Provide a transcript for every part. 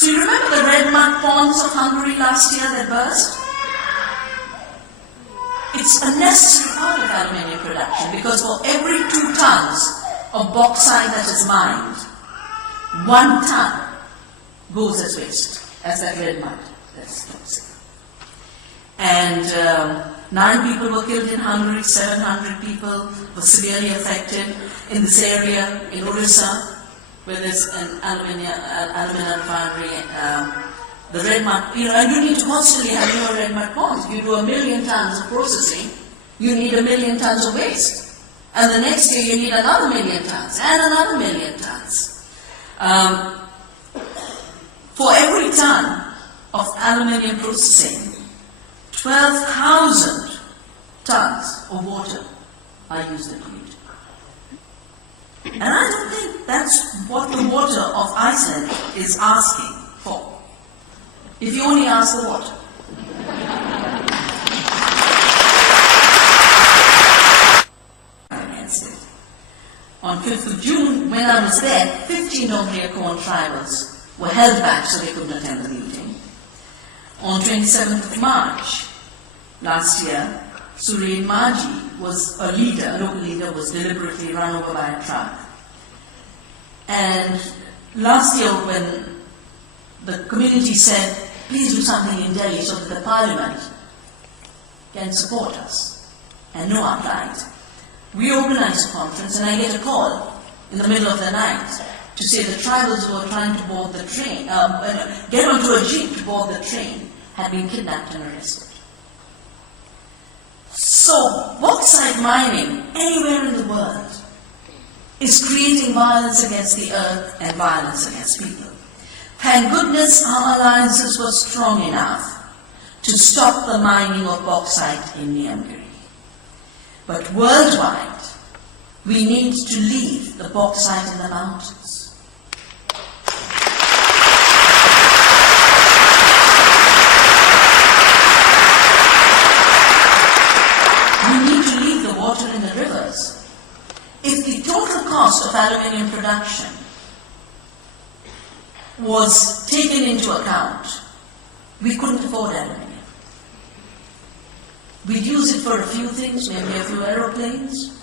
So you remember the red mud ponds of Hungary last year that burst? It's a necessary part of aluminium production because for every 2 tons of bauxite that is mined, 1 ton goes as waste, as that red mud. That's toxic. And 9 people were killed in Hungary, 700 people were severely affected in this area, in Orissa, where there's an aluminum refinery. The red mud, and you need to constantly have your red mud ponds. If you do 1 million tons of processing, you need 1 million tons of waste. And the next year you need another 1 million tons, and another 1 million tons. For every ton of aluminium processing, 12,000 tons of water are used in pollution. And I don't think that's what the water of Iceland is asking for. If you only ask the water. On 5th of June, when I was there, 15 Ogriakoan tribals were held back so they couldn't attend the meeting. On 27th of March last year, Surin Maji was a leader, a local leader, was deliberately run over by a truck. And last year when the community said, please do something in Delhi so that the parliament can support us and know our plight, we organized a conference and I get a call in the middle of the night to say the tribals who were trying to board the train, get onto a jeep to board the train, had been kidnapped and arrested. So, bauxite mining anywhere in the world is creating violence against the earth and violence against people. Thank goodness our alliances were strong enough to stop the mining of bauxite in Niyamgiri. But worldwide, we need to leave the bauxite in the mountains. We need to leave the water in the rivers. If the total cost of aluminium production was taken into account, we couldn't afford aluminium. We'd use it for a few things, maybe a few aeroplanes,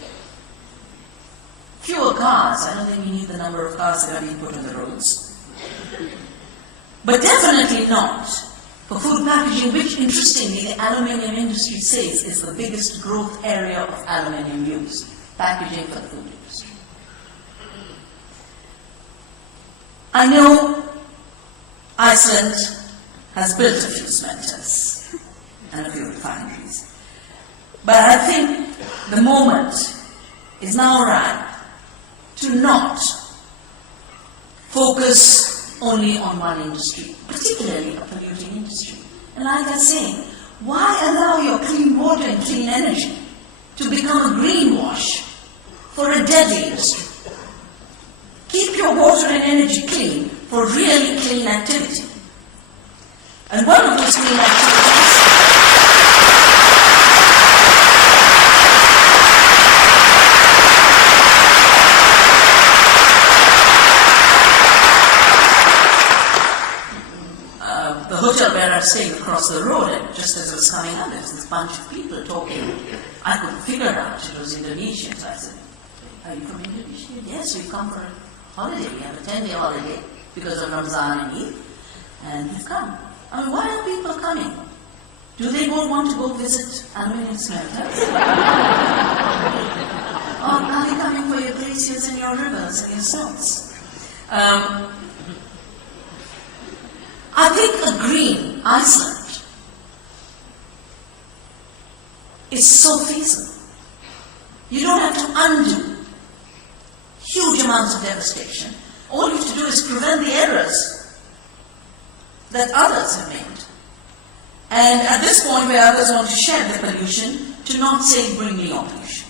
fewer cars. I don't think we need the number of cars that are being put on the roads. But definitely not for food packaging, which interestingly the aluminium industry says is the biggest growth area of aluminium use, packaging for the food industry. I know Iceland has built a few smelters and a few refineries. But I think the moment is now ripe to not focus only on one industry, particularly a polluting industry. And like I say, why allow your clean water and clean energy to become a greenwash for a deadly industry? Keep your water and energy clean for really clean activity. And one of those clean activities the hotel where I was staying across the road, and just as I was coming up, there was this bunch of people talking. I couldn't figure out it was Indonesians. I said, are you from Indonesia? Yes, we've come for a holiday. We have a 10-day holiday because of Ramzan and Eid, and we've come. I mean, why are people coming? Do they all want to go visit aluminium smelters? Or are they coming for your glaciers and your rivers and your salts? I think a green Iceland is so feasible. You don't have to undo huge amounts of devastation. All you have to do is prevent the errors that others have made. And at this point where others want to share the pollution, to not say, bring me your pollution.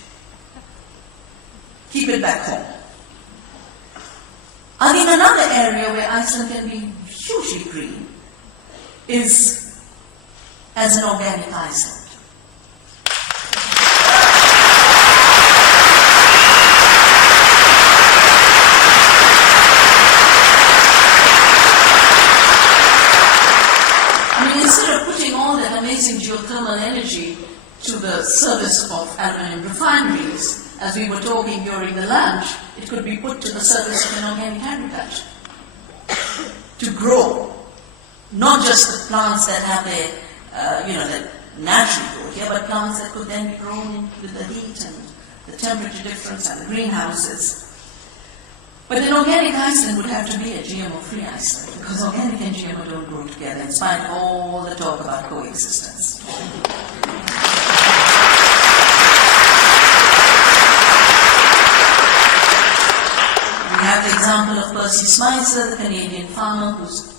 Keep it back home. I think another area where Iceland can be hugely green is as an organic Iceland. purpose of aluminium refineries, as we were talking during the lunch, it could be put to the service of an organic agriculture to grow not just the plants that have their, that naturally grow here, but plants that could then be grown with the heat and the temperature difference and the greenhouses. But an organic Iceland would have to be a GMO-free Iceland, because organic and GMO don't grow together, in spite of all the talk about coexistence. We have the example of Percy Smicer, the Canadian farmer whose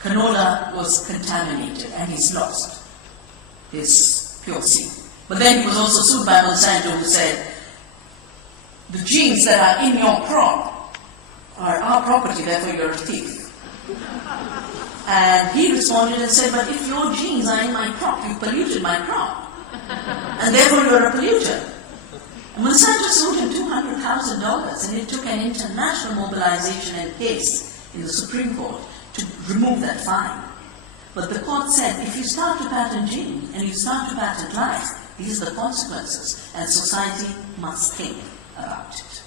canola was contaminated, and he's lost his pure seed. But then he was also sued by Monsanto, who said, the genes that are in your crop are our property, therefore you're a thief. And he responded and said, but if your genes are in my crop, you've polluted my crop, and therefore you're a polluter. And Monsanto sued him $200,000, and it took an international mobilization and case in the Supreme Court to remove that fine. But the court said, if you start to patent genes and you start to patent life, these are the consequences, and society must think about it.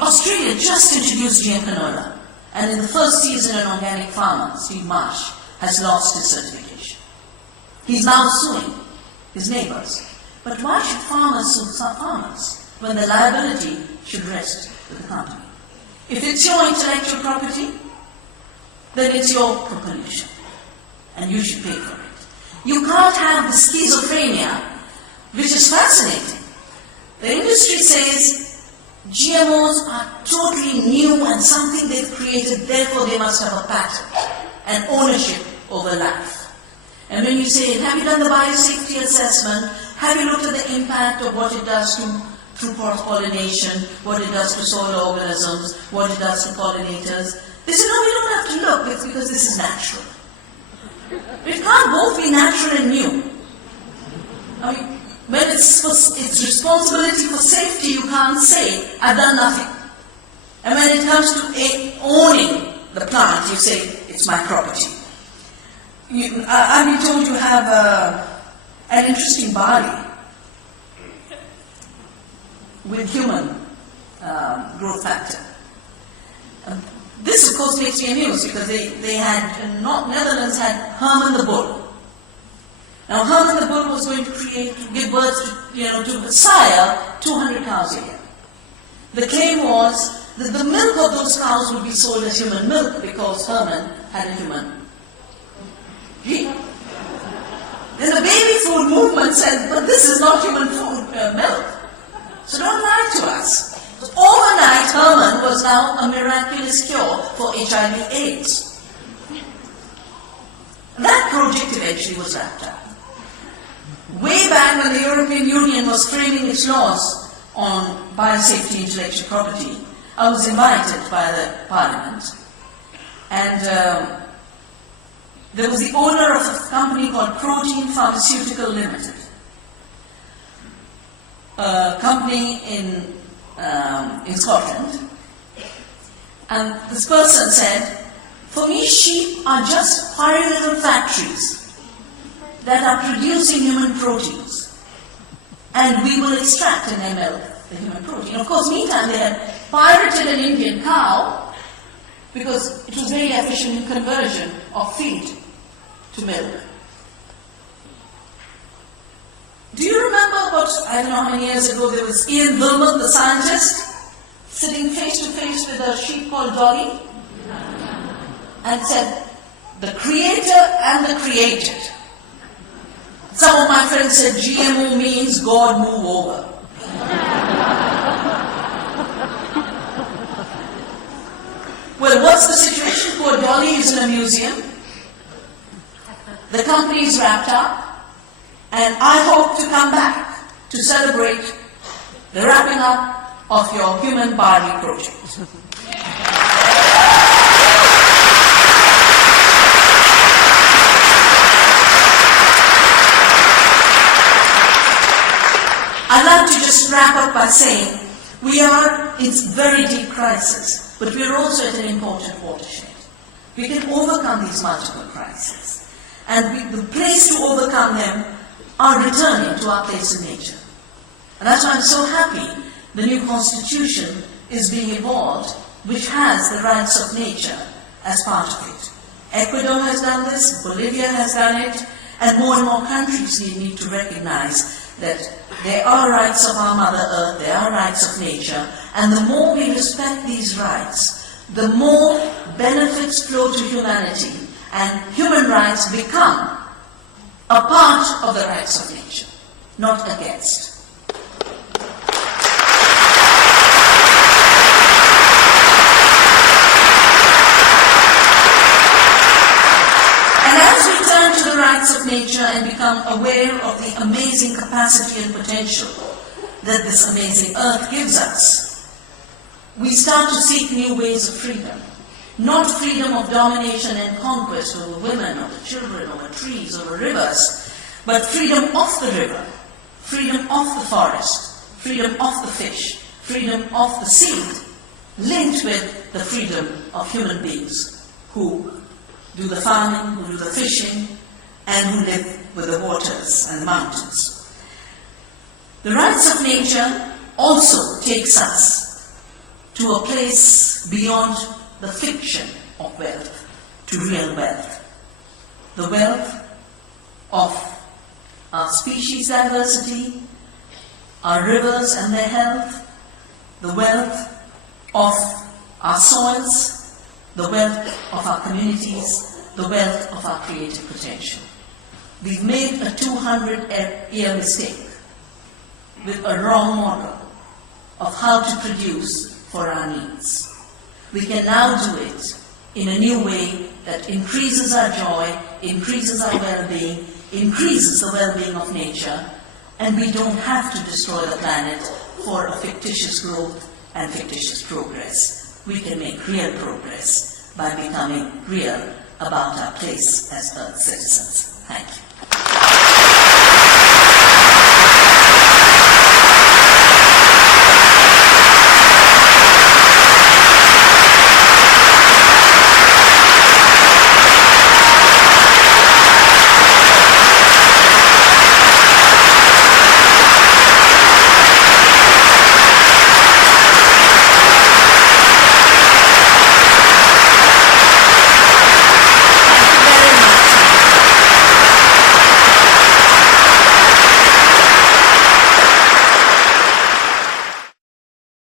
Australia just introduced GM canola, and in the first season an organic farmer, Steve Marsh, has lost his certification. He's now suing his neighbors. But why should farmers sue farmers when the liability should rest with the company? If it's your intellectual property, then it's your pollution, and you should pay for it. You can't have the schizophrenia, which is fascinating. The industry says GMOs are totally new and something they've created, therefore they must have a patent and ownership over life. And when you say, have you done the biosafety assessment? Have you looked at the impact of what it does through cross-pollination, what it does to soil organisms, what it does to pollinators? They say, no, we don't have to look, it's because this is natural. It can't both be natural and new. I mean, when it's responsibility for safety, you can't say, I've done nothing. And when it comes to owning the plant, you say, it's my property. I've been told you have an interesting barley with human growth factor. This, of course, makes me amused because they had, Netherlands had Herman the Bull. Now, Herman the Bull was going to give birth to sire 200 cows a year. The claim was that the milk of those cows would be sold as human milk because Herman had a human gene. Then the baby food movement said, but this is not human food, milk. So don't lie to us. So overnight, Herman was now a miraculous cure for HIV/AIDS. That project eventually was wrapped up. Way back when the European Union was framing its laws on biosafety intellectual property, I was invited by the Parliament, and there was the owner of a company called Protein Pharmaceutical Limited, a company in Scotland, and this person said, for me, sheep are just 5 little factories that are producing human proteins, and we will extract in their milk the human protein. Of course, meantime, they had pirated an Indian cow because it was very efficient in conversion of feed to milk. Do you remember I don't know how many years ago, there was Ian Wilmot, the scientist, sitting face to face with a sheep called Dolly, and said, the creator and the created. Some of my friends said GMO means God move over. Well, what's the situation? Poor Dolly is in a museum. The company is wrapped up, and I hope to come back to celebrate the wrapping up of your human barley project. I'd like to just wrap up by saying we are in very deep crisis, but we are also at an important watershed. We can overcome these multiple crises. and the place to overcome them are returning to our place in nature. And that's why I'm so happy the new constitution is being evolved, which has the rights of nature as part of it. Ecuador has done this, Bolivia has done it, and more countries need to recognize that there are rights of our Mother Earth, there are rights of nature, and the more we respect these rights, the more benefits flow to humanity, and human rights become a part of the rights of nature, not against. And as we turn to the rights of nature and become aware of the amazing capacity and potential that this amazing earth gives us, we start to seek new ways of freedom. Not freedom of domination and conquest over women, over children, over trees, over rivers, but freedom of the river, freedom of the forest, freedom of the fish, freedom of the seed, linked with the freedom of human beings who do the farming, who do the fishing, and who live with the waters and the mountains. The rights of nature also takes us to a place beyond the fiction of wealth, to real wealth. The wealth of our species diversity, our rivers and their health, the wealth of our soils, the wealth of our communities, the wealth of our creative potential. We've made a 200-year mistake with a wrong model of how to produce for our needs. We can now do it in a new way that increases our joy, increases our well-being, increases the well-being of nature, and we don't have to destroy the planet for a fictitious growth and fictitious progress. We can make real progress by becoming real about our place as Earth citizens. Thank you.